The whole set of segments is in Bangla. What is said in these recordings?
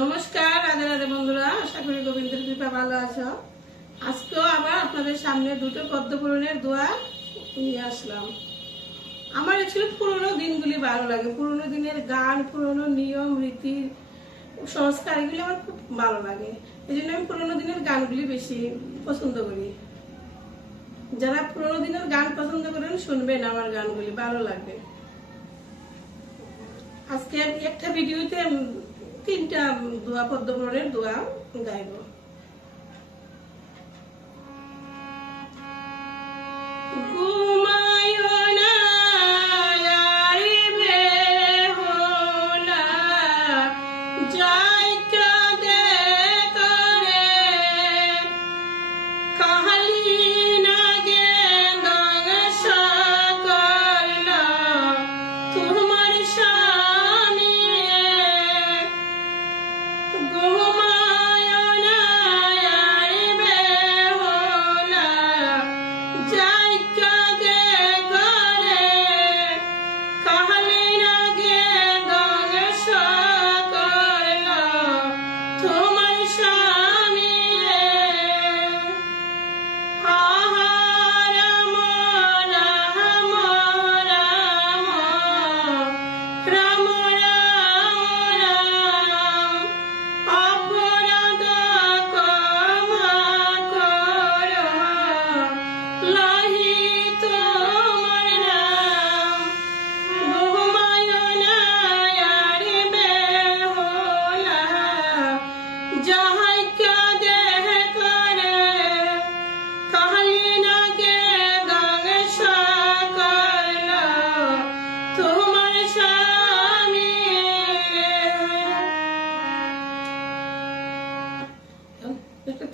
নমস্কার, রাধে রাধে বন্ধুরা, আশা করি গোবিন্দের কৃপা ভালো আছো। আজকেও আবার আপনাদের সামনে দুটো পদ্ম পূরণের দোয়া নিয়ে আসলাম। আমার অ্যাকচুয়ালি পুরোনো দিনগুলি ভালো লাগে। পুরোনো দিনের গান, পুরোনো নিয়ম, রীতি, সংস্কার, এগুলি আমার খুব ভালো লাগে। এই জন্য আমি পুরোনো দিনের গানগুলি বেশি পছন্দ করি। যারা পুরোনো দিনের গান পছন্দ করেন, শুনবেন আমার গানগুলি, ভালো লাগবে আজকে একটা ভিডিওতে তিনটা দোয়া পদ্মপুরণের দোয়া গাইব। ঘুমায়ো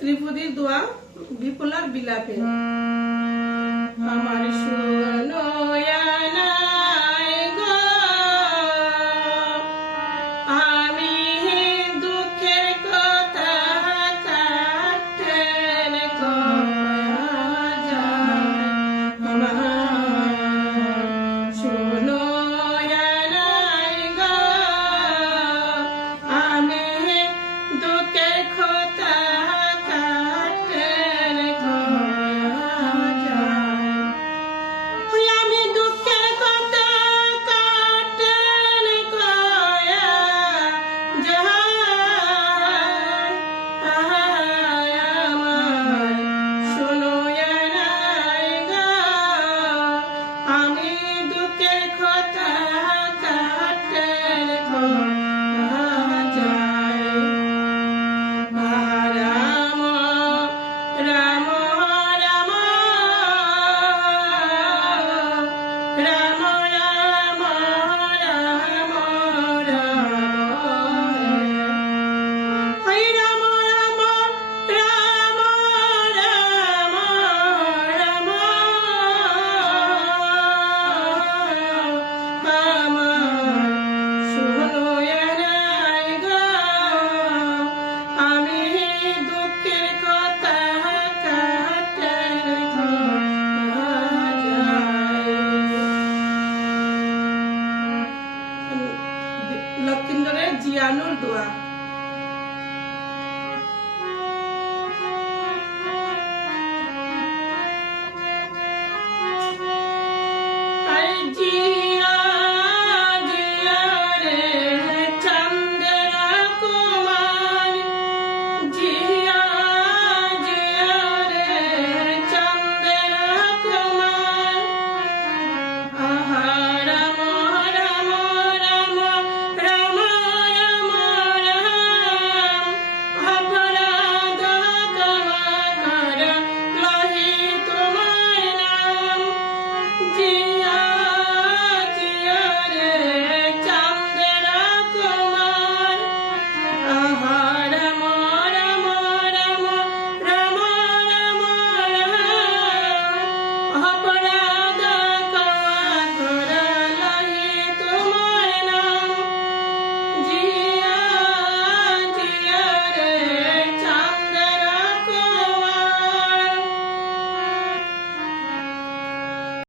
ত্রিপদী দোয়া বিপুলার বিলাপে। জিয়ানুর দোয়া